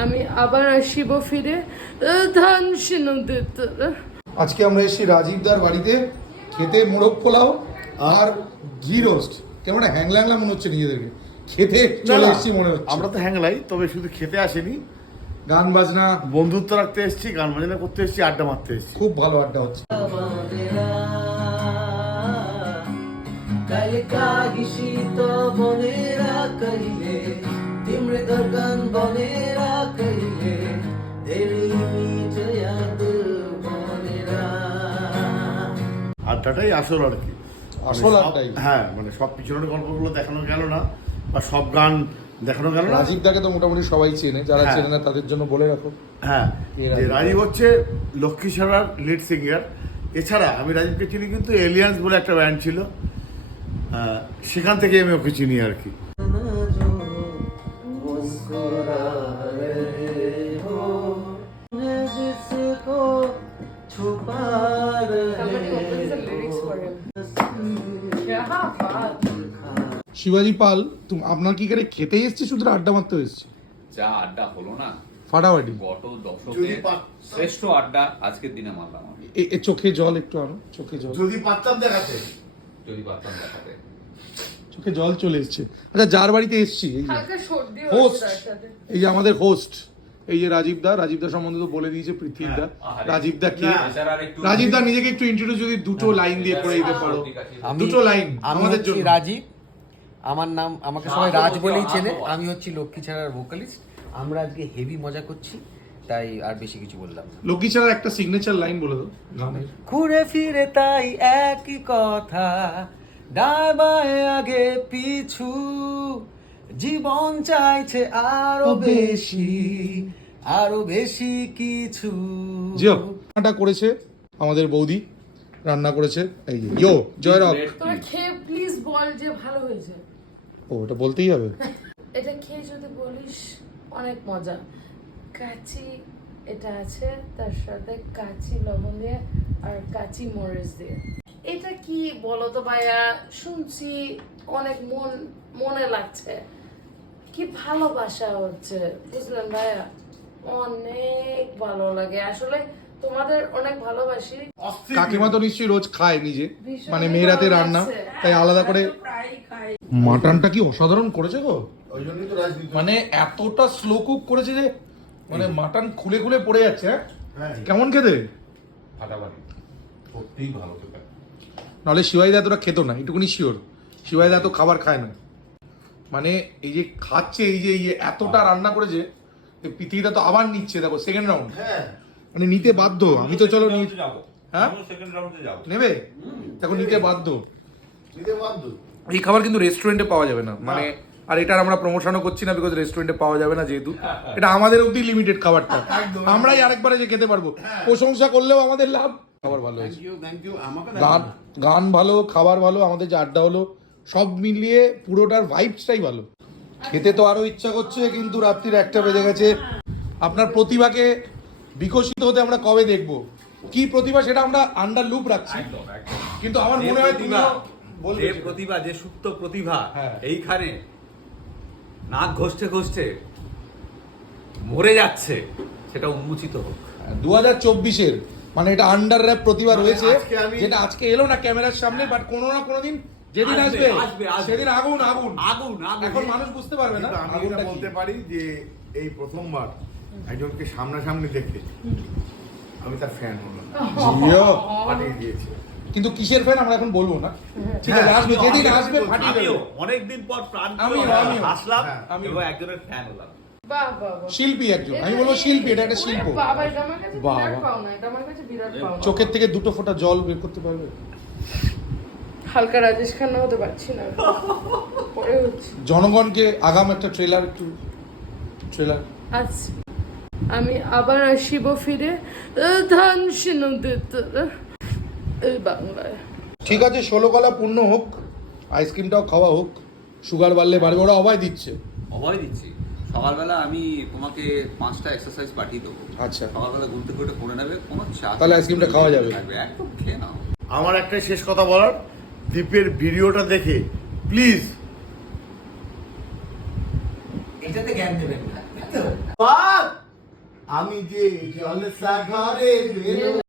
আমি আবার আসিব ফিরে ধান সিনন্দিত। আজকে আমরা এসেছি রাজীবদার বাড়িতে খেতে মোরগ পোলাও আর ঘি রোস্ট। কেমন হ্যাংলা মনে হচ্ছে নিজেদেরকে, খেতে চলে এসেছি মনে হচ্ছে। আমরা তো হ্যাংলাই, তবে শুধু খেতে আসেনি, গান বাজনা বন্ধুত্ব রাখতে এসেছি, গান বাজনা করতে এসেছি, আড্ডা মারতে এসেছি। খুব ভালো আড্ডা হচ্ছে। আড্ডাটাই আসল আর কি, আসল আড্ডাই। হ্যাঁ, মানে সব পিছনের গল্পগুলো দেখানো গেল না, বা সব গান দেখানো গেল না। রাজীবদাকে তো মোটামুটি সবাই চেনে, যারা হ্যাঁ। চেনে না তাদের জন্য বলে রাখো। হ্যাঁ, কে যে রাজীব? রাজীব হচ্ছে লক্ষ্মী ছাড়ার লিড সিঙ্গার। এছাড়া আমি রাজীবকে চিনি কিন্তু এলিয়ান্স বলে একটা ব্যান্ড ছিল, সেখান থেকে আমি ওকে চিনি আর কি। শিবাজি পাল, আপনার কি করে খেতে এসছে শুধু আড্ডা মারতে এসছে? যা আড্ডা হলো না ফাটাফাটি। গত দশকের শ্রেষ্ঠ আড্ডা আজকের দিনে মারলাম আমি। চোখে জল একটু আনো, চোখে জল। যদি পারতাম দেখাতে, যদি পারতাম দেখাতে। চোখে জল চলে এসছে। আচ্ছা, যার বাড়িতে এসছি, এই যে হালকা সর্দি হোস্ট, হচ্ছে তার সাথে। এই যে আমাদের হোস্ট, এই যে রাজীবদা সম্বন্ধে তো বলে দিয়েছে পৃথ্বীদা। আহারে। রাজীবদা কে? এছাড়া আর একটু- রাজীবদা নিজেকে একটু ইন্ট্রোডিউস যদি দুটো লাইন দিয়ে করে দিতে পারো। দুটো লাইন আমি আমাদের হচ্ছি জন্য। রাজীব, আমার নাম, আমাকে সবাই রাজ বলেই চেনে। আমি হচ্ছি লক্ষ্মী ছাড়ার ভোকালিস্ট। আমরা আজকে হেভি মজা করছি, তাই আর বেশি কিছু বললাম না। লক্ষ্মী ছাড়ার একটা সিগনেচার লাইন বলে দাও গানের। ঘুরে ফিরে তাই একই কথা, ডায় বায় আগে পিছু, জীবন চাইছে আরো বেশি কিছু। জিও রান্নাটা করেছে আমাদের বৌদি, রান্না করেছে এই যে ইয়ো জয়রক। তোরা খেয়ে প্লিজ বল যে ভালো হয়েছে। ও, এটা বলতেই হবে। এটা খেয়ে যদি বলিস অনেক মজা। কাঁচি এটা আছে, তার সাথে কাঁচি লবণ দিয়ে আর কাঁচি মরিচ দিয়ে। এটা কি বলো তো ভাইয়া, শুনছি অনেক মনে লাগছে, কি ভালোবাসা হচ্ছে, বুঝলেন ভাইয়া? অনেক ভালো লাগে আসলে, তোমাদের অনেক ভালোবাসি। কাকিমা তো নিশ্চয়ই রোজ খায় নিজে, ভীষণ মানে মেয়েরাতে ভালো রান্না, লাগছে। তাই আলাদা করে। প্রায় খাই। মাটনটা কি অসাধারণ করেছে গো, ওই জন্যই তো রাজনীতি। মানে এতটা স্লো কুক করেছে যে মানে মাটন খুলে খুলে পড়ে যাচ্ছে। হ্যাঁ, কেমন খেতে? ফাটাফাটি, সত্যিই ভালো খেতে। নাহলে শিবাইদা এতটা খেত না, এটুকুনি শিওর। শিবাইদা এত খাবার খায় না, মানে এই যে খাচ্ছে, এই যে এতটা রান্না করেছে, পৃথিবীটা তো আবার নিচ্ছে, দেখো সেকেন্ড রাউন্ড, হ্যাঁ, মানে নিতে বাধ্য। আমি তো চলো হ্যাঁ সেকেন্ড রাউন্ডে যাব। নেবে, দেখো নিতে বাধ্য। নিতে বাধ্য। এই খাবার কিন্তু রেস্টুরেন্টে পাওয়া যাবে না, মানে আর এটার আমরা প্রমোশনও করছি না, বিকজ রেস্টুরেন্টে পাওয়া যাবে না, যেহেতু এটা আমাদের অবধি লিমিটেড খাবারটা। আমরাই আরেকবারে যে খেতে পারবো, প্রশংসা করলেও আমাদের লাভ। খাবার ভালো হয়েছে, থ্যাংক ইউ। আমাকে গান ভালো, খাবার ভালো, আমাদের যে আড্ডা হলো, সব মিলিয়ে পুরোটার ভাইবসটাই ভালো। খেতে তো আরো ইচ্ছা করছে, কিন্তু রাত্রির 1টা বেজে গেছে। আপনার প্রতিভাকে বিকশিত হতে আমরা কবে দেখবো? কি প্রতিভা সেটা আমরা আন্ডার লুপ রাখছি, কিন্তু আমার মনে হয় তুমিও বলবে যে সেটা। প্রতিভা, যে সুপ্ত প্রতিভা হ্যাঁ। এইখানে নাক ঘষতে ঘষতে মরে যাচ্ছে, সেটা উন্মোচিত হোক। 2024-এর মানে এটা আন্ডার র্যাপ প্রতিভা রয়েছে, আজকে যেটা আজকে এলো না ক্যামেরার সামনে, বাট কোনো না কোনো দিন যেদিন আসবে আসবে। সেদিন আগুন আগুন আগুন এখন মানুষ বুঝতে পারবে না কিন্তু আমি এটা আগুনটা বলতে কি। পারি যে এই প্রথমবার একজনকে সামনাসামনি দেখে আমি তার ফ্যান হলাম, জিও। পাঠিয়ে দিয়েছে। কিন্তু কিসের ফ্যান আমরা এখন বলবো না, ঠিক আছে? আসবে, যেদিন আসবে ফাটিয়ে আমিও দেবে। অনেকদিন পর প্রাণ আমিও। হাসলাম হ্যাঁ, এবং একজনের ফ্যান হলাম। বাহ বাহ বাহ। শিল্পী একজন, আমি বলবো শিল্পী, এটা একটা শিল্প। বাবা, এটা আমার কাছে বাহ, বিরাট বাহ। পাওনা, এটা আমার কাছে বিরাট পাওনা। চোখের থেকে 2 ফোঁটা জল বের করতে পারবে? হালকা রাজেশ খান্না হতে পারছি না, পরে হচ্ছে। জনগণকে আগাম একটা ট্রেলার, একটু ট্রেলার। আচ্ছা, আমি আবার আসিব ফিরে ধান সিনন্দিত এই বাংলায়। ঠিক আছে, 16 কলা পূর্ণ হোক, আইসক্রিমটাও খাওয়া হোক, সুগার বাড়লে বাড়বে, ওরা অভয় দিচ্ছে। অভয় দিচ্ছি। সকালবেলা আমি তোমাকে 5টা এক্সারসাইজ পাঠিয়ে দেবো। আচ্ছা, সকালবেলা ঘুম থেকে উঠে করে নেবে, কোনো চাপ তাহলে আইসক্রিমটা খাওয়া যাবে। একদম খেয়ে নাও। আমার একটাই শেষ কথা বলার, দীপের ভিডিওটা দেখে প্লিজ এটাতে জ্ঞান দেবেন না। বাদ আমি যে জলসা ঘরে বেরো